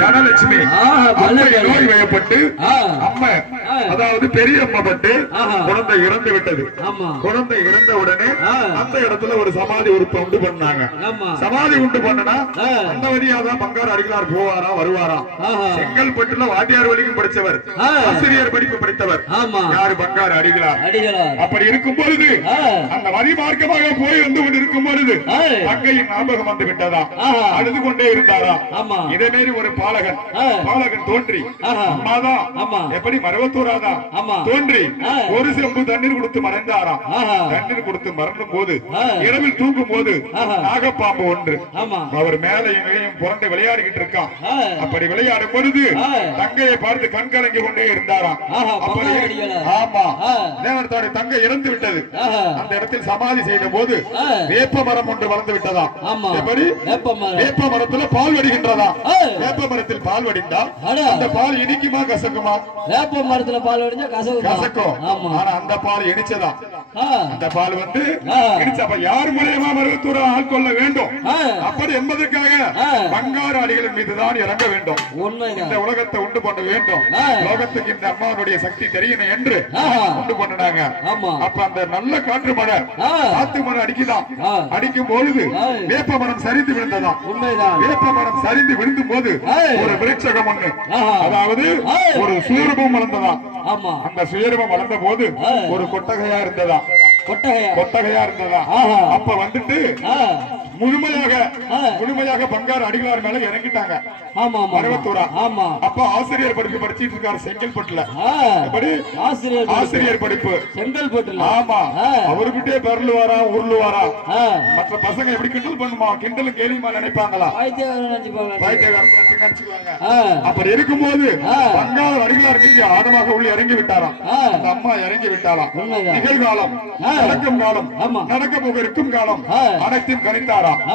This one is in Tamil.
தனலட்சுமி நோய் வயப்பட்டு அம்மா அதாவது பெரிய அம்மா பட்டு குழந்தை இறந்து விட்டது. குழந்தை இறந்த உடனே அந்த இடத்துல ஒரு சமாதி உண்டு பண்ணாங்க. சமாதி உண்டு பண்ணனா அந்த வழியாதான் பங்காரு அடிகளார் போவாரா வருவாரா. செங்கல்பட்டுல வாத்தியார் வழிக்கும் படிச்சவர், ஆசிரியர் படிப்பு படித்தவர் யாரு பங்காரு அடிகளார். அப்படி இருக்கும் பொழுது அந்த வழி மார்க்கமாக போய் வந்து கொண்டு இருக்கும் பொழுது தங்கையின் ஞாபகம் வந்து விட்டதா, அழுது கொண்டே இருந்தாரா. இதே மாரி ஒரு பாலகன் தோன்றி அம்மாதான் எப்படி மருவத்தூராதான் தோன்றி ஒரு செம்பு தண்ணீர் கொடுத்து மறைந்தாராம். தண்ணீர் கொடுத்து மறந்தும் போது இரவில் தூங்கும் போது நாகப்பாம்பு ஒன்று அவர் மேலையும் புரண்டு விளையாடிக்கிட்டு இருக்கான். அப்படி விளையாடும் பொழுது தங்கையை பார்த்து கண் கலங்கி கொண்டே இருந்தாராம். ஆமா தங்கை இறந்து விட்டது. அந்த இடத்தில் சமாதி செய்த போது வேப்ப மரம் ஒன்று வளர்ந்து விட்டதா. எப்படி வேப்ப மரத்துல பால் வடிகின்றதா. வேப்ப மரத்தில் பால் வடிந்தால் அந்த பால் இனிக்குமா கசக்குமா? வேப்ப மரத்துல பால் வடிஞ்சா கசக்கும். ஆனா அந்த பால் இனிச்சதா. அந்த பால் வந்து இனிச்சப்ப யார் மூலமா மருவத்தூர் ஆட்கொள்ள வேண்டும் அப்படி என்பதற்காக பங்காரு அடிகளின் மீதுதான் இறங்க வேண்டும். இந்த உலகத்தை உண்டு பண்ண வேண்டும். உலகத்துக்கு இந்த அம்மாவுடைய சக்தி தெரியணும் என்று உண்டு பண்ணாங்க. அப்ப அந்த நல்ல காற்று மழை காத்து மழை அடிக்குதான். அடிக்கும் பொழுது வேப்ப மரம் சரிந்து விழுந்ததாம். வேப்ப மரம் சரிந்து விழுந்தும் போது ஒரு விருட்சகம் ஒண்ணு, அதாவது ஒரு சூரபம் வளர்ந்ததாம். அந்த சுயரூபம் வளர்ந்த போது ஒரு கொட்டகையா இருந்ததா. கொட்டகையா இருந்ததா. அப்ப வந்துட்டு முழுமையாக பங்காரு அடிகளார் மேல இறங்கிட்டாங்க. மருவத்தூரா. அப்ப ஆசிரியர் படிப்பு படிச்சிட்டு இருக்காரு செங்கல்பட்டுல. ஆசிரியர் படிப்பு செங்கல்பட்டுல. ஆமா, அவர்கிட்டே பெறலுவாரா உருளுவாரா. மற்ற பசங்க எப்படி கிண்டல் பண்ணுமா, கிண்டலும் கேலியுமா நினைப்பாங்களா, நினைச்சுக்குவாங்க. அப்படி இருக்கும்போது பங்காரு அடிகளார் மீது ஆழமாக உள்ள இறங்கி விட்டாராம். அந்த அம்மா இறங்கி விட்டாராம். நிகழ்காலம், நடக்கும் காலம், நடக்க போக இருக்கும் காலம் அனைத்தையும் கணித்தாராம்.